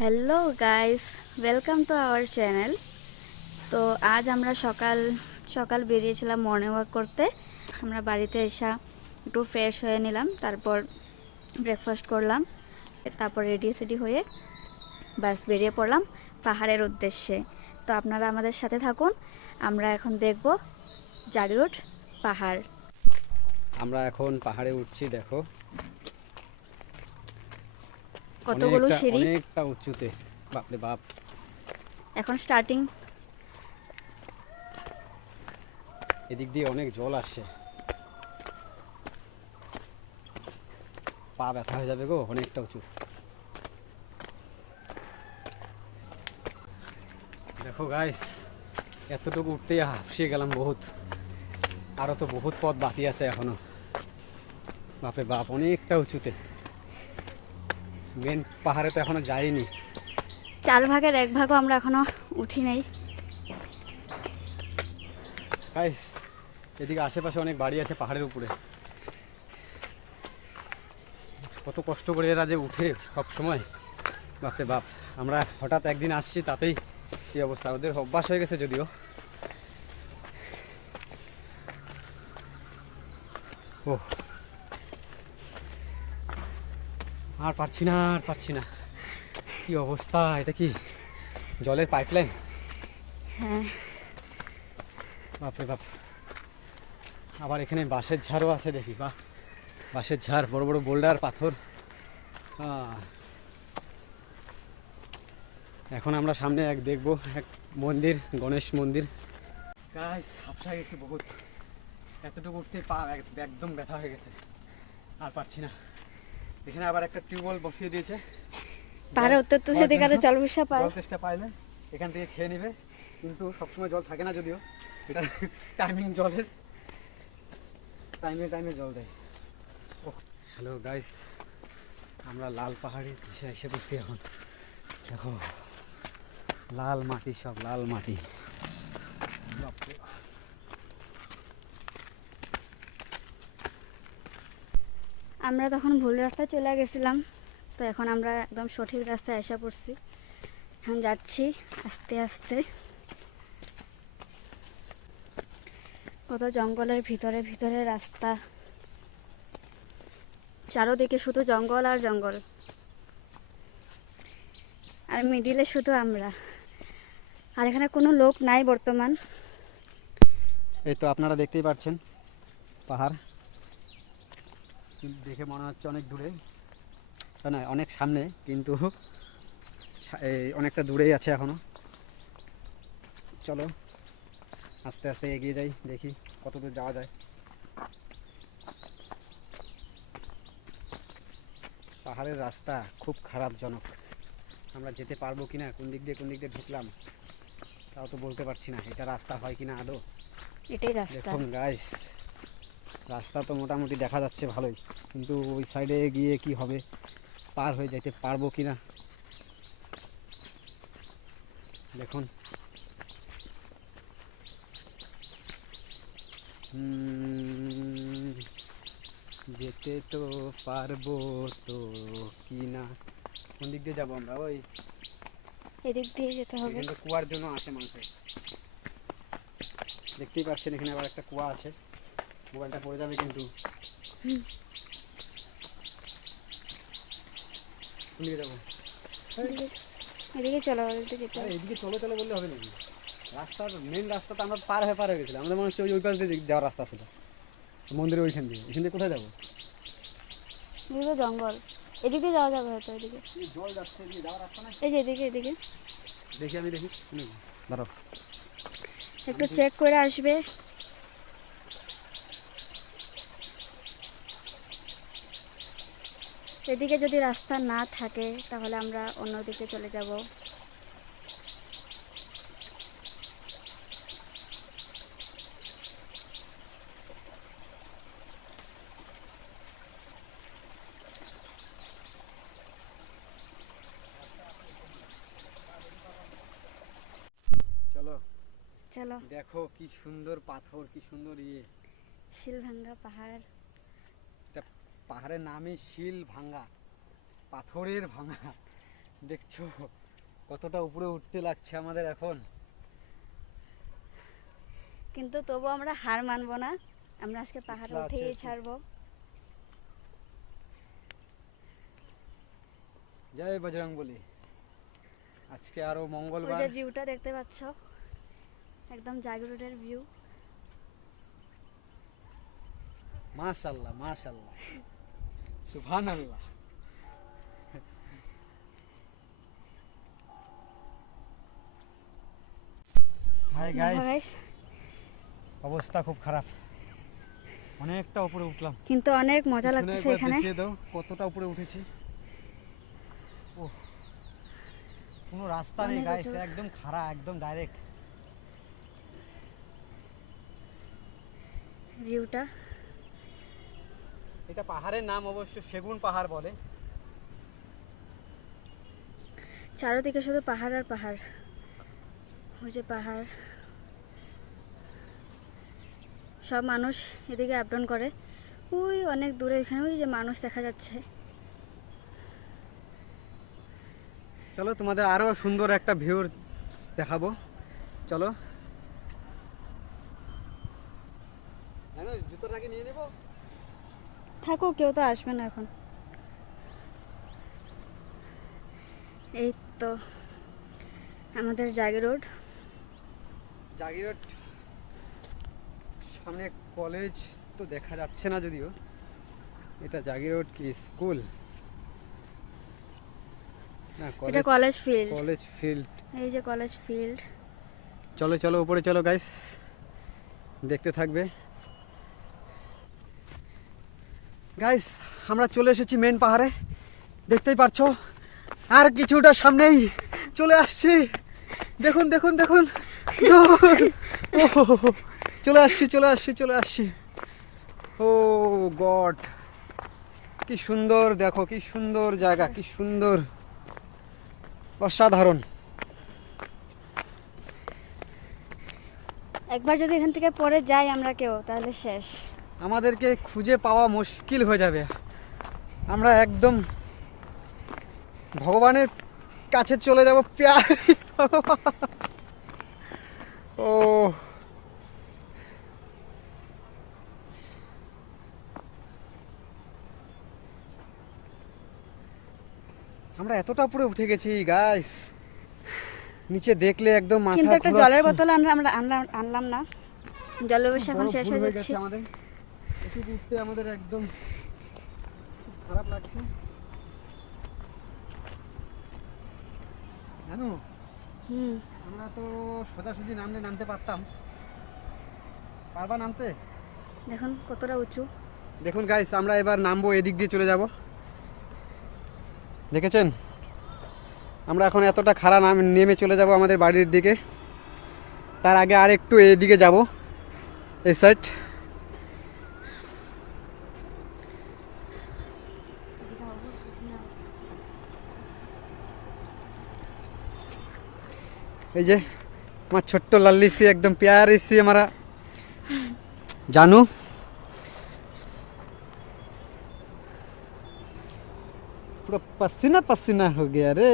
Hello guys welcome to our channel তো আজ আমরা সকাল সকাল বেরিয়েছিলাম মর্নিং ওয়াক করতে। আমরা বাড়িতে এসে একটু ফ্রেশ হয়ে নিলাম, তারপর ব্রেকফাস্ট করলাম, তারপর রেডি সেডি হয়ে বাস বেরিয়ে পড়লাম পাহাড়ের উদ্দেশ্যে। তো আপনারা আমাদের সাথে থাকুন, আমরা এখন দেখব জাগরুট পাহাড়। আমরা এখন পাহাড়ে উঠছি, দেখো। কতগুলো সিঁড়ি? অনেকটা উঁচুতে। বাপরে বাপ। এখন স্টার্টিং এদিক দিয়ে অনেক জল আসছে। পা ব্যথা হয়ে যাবে গো অনেকটা উঁচু। দেখো গাইস এতটুকু উঠতেই হাফসিয়ে গেলাম বহুত। আরও তো বহুত পথ বাকি আছে এখনও। বাপরে বাপ অনেকটা উঁচুতে। মেন পাহাড়ে তো এখনও যাইনি। চার ভাগের এক ভাগও আমরা এখনও উঠি নাই। গাইস এদিকে আশেপাশে অনেক বাড়ি আছে পাহাড়ের উপরে। কত কষ্ট করে এরা যে উঠে সব সময় বাপরে বাপ আমরা হঠাৎ একদিন আসছি তাতেই এই অবস্থা। ওদের অভ্যাস হয়ে গেছে যদিও। ও আর পারছি না আর পারছি না। কি অবস্থা? এটা কি জলের পাইপলাইন হ্যাঁ। বাপরে বাপ। আবার এখানে বাঁশের ঝাড়ও আছে দেখি বা বাঁশের ঝাড় বড় বড় বোল্ডার পাথর। এখন আমরা সামনে এক দেখব এক মন্দির গণেশ মন্দির। হাফসা গেছে বহুত। এতটুকু উঠতে পা একদম ব্যথা হয়ে গেছে। আর পারছি না। এখানে আবার একটা টিউবওয়েল বসিয়ে দিয়েছে। পাহাড়ে উত্তর তো সেদিকে আরও জল বিশা পায়। জল চেষ্টা পাইলে এখান থেকে খেয়ে নেবে। কিন্তু সবসময় জল থাকে না যদিও। এটা টাইমিং জলের। টাইমে টাইমে জল দেয়। হ্যালো গাইস আমরা লাল পাহাড়ে এসে এসে পড়ছি এখন। দেখো লাল মাটি সব লাল মাটি। আমরা তখন ভুল রাস্তায় চলে গেছিলাম, তো এখন আমরা একদম সঠিক রাস্তায় আসা পড়ছি। এখন যাচ্ছি আস্তে আস্তে। কত জঙ্গলের ভিতরে ভিতরে রাস্তা। চারোদিকে শুধু জঙ্গল আর জঙ্গল। আর মিডিলে শুধু আমরা। আর এখানে কোনো লোক নাই বর্তমান। এই তো আপনারা দেখতেই পাচ্ছেন পাহাড়। কিন্তু দেখে মনে হচ্ছে অনেক দূরে। না অনেক সামনে কিন্তু অনেকটা দূরেই আছে এখনও। চলো আস্তে আস্তে এগিয়ে যাই দেখি কত দূর যাওয়া যায়। পাহাড়ের রাস্তা খুব খারাপজনক আমরা যেতে পারব কিনা কোন দিক দিয়ে কোন দিক দিয়ে ঢুকলাম তাও তো বলতে পারছি না এটা রাস্তা হয় কিনা আদৌ? এটাই রাস্তা। দেখুন গাইস রাস্তা তো মোটামুটি দেখা যাচ্ছে ভালোই কিন্তু ওই সাইডে গিয়ে কি হবে? পার হয়ে যেতে পারব কি না দেখুন যেতে তো পারব তো কি না কোন দিক দিয়ে যাব আমরা? ওই এদিক দিয়ে যেতে হবে। কুয়ার জন্য আসে মানুষের। দেখতেই পাচ্ছেন এখানে আবার একটা কুয়া আছে। মোবাইলটা পড়ে যাবে কিন্তু। হুম। যাব। এদিকে এদিকে চলো এদিকে যেতে এদিকে চলো চলো বললে হবে নাকি? রাস্তার মেন রাস্তা আমরা পার হয়ে পার হয়ে গেছিলাম। আমাদের মনে হচ্ছে ওই ওই পাশ দিয়ে যাওয়ার রাস্তা ছিল। মন্দিরের ওইখান দিয়ে। এখান দিয়ে কোথায় যাব? এদিকে জঙ্গল। এদিক যাওয়া যাবে হয়তো এদিকে। জল যাচ্ছে এদিকে? যাওয়ার রাস্তা নাই? এই যে এদিকে এদিকে। দেখি আমি দেখি। দাঁড়াও। একটু চেক করে আসবে। এদিকে যদি রাস্তা না থাকে তাহলে আমরা অন্যদিকে চলে যাব। চলো। চলো। দেখো কি সুন্দর পাথর কি সুন্দর ইয়ে। শিলভাঙ্গা পাহাড়। পাহাড়ের নামই শিল ভাঙ্গা পাথরের ভাঙা দেখছ কতটা উপরে উঠতে লাগছে আমাদের এখন। কিন্তু তবু আমরা হার মানবো না। আমরা আজকে পাহাড়ে উঠেই ছাড়বো। জয় বজরং বলি। আজকে আরও মঙ্গলবার। যে ভিউটা দেখতে পাচ্ছ একদম জাগরুটের ভিউ মাশাল্লাহ মাশাল্লাহ। আল্লাহ হাই গাইস অবস্থা খুব খারাপ। অনেকটা উপরে উঠলাম। কিন্তু অনেক মজা একবার এখানে। দেখিয়ে দাও কতটা উপরে উঠেছি। ও কোনো রাস্তা নেই গাইস একদম খাড়া একদম ডাইরেক্ট ভিউটা এটা পাহাড়ের নাম অবশ্য সেগুন পাহাড় বলে। চারোদিকে শুধু পাহাড় আর পাহাড়। ওই যে পাহাড়। সব মানুষ এদিকে আপ ডাউন করে। ওই অনেক দূরে এখানে ওই যে মানুষ দেখা যাচ্ছে। চলো তোমাদের আরও সুন্দর একটা ভিউ দেখাবো। চলো। জুতোটাকে নিয়ে নেব? থাকো কেউ তো আসবে না এখন। এই তো আমাদের জাগি রোড। জাগিরোড সামনে কলেজ তো দেখা যাচ্ছে না যদিও। এটা জাগি রোড কি স্কুল? এটা কলেজ ফিল্ড কলেজ ফিল্ড এই যে কলেজ ফিল্ড চলো চলো উপরে চলো গাইস দেখতে থাকবে। গাইস আমরা চলে এসেছি মেন পাহাড়ে। দেখতেই পারছ? আর কিছুটা সামনেই চলে আসছি। দেখুন দেখুন দেখুন। চলে আসছি চলে আসছি চলে আসছি। Oh God. কি সুন্দর দেখো কি সুন্দর জায়গা কি সুন্দর। অসাধারণ। একবার যদি এখান থেকে পরে যাই আমরা কেউ তাহলে শেষ। আমাদেরকে খুঁজে পাওয়া মুশকিল হয়ে যাবে। আমরা একদম ভগবানের কাছে চলে যাব প্যার। ও। আমরা এতটা উপরে উঠে গেছি গাইস নিচে দেখলে একদম মাথা কিন্তু একটা জলের। বোতল আমরা আমরা আনলাম আনলাম না। জলের অবশ্য এখন শেষ হয়ে যাচ্ছে। আমাদের। একটু উঠতে আমাদের একদম খারাপ লাগছে। জানো? হুম। আমরা তো সোজাসুজি নামলে নামতে পারতাম। পারবা নামতে? দেখুন কতটা উঁচু। দেখুন গাইস আমরা এবার নামবো এদিক দিয়ে চলে যাব। দেখেছেন? আমরা এখন এতটা খাড়া নাম নেমে চলে যাব আমাদের বাড়ির দিকে। তার আগে আর একটু এদিকে যাব এই সাইড এই যে আমার ছোট্ট লাল্লি সি একদম प्यारी सी हमारा जानू पूरा पसीना पसीना हो गया रे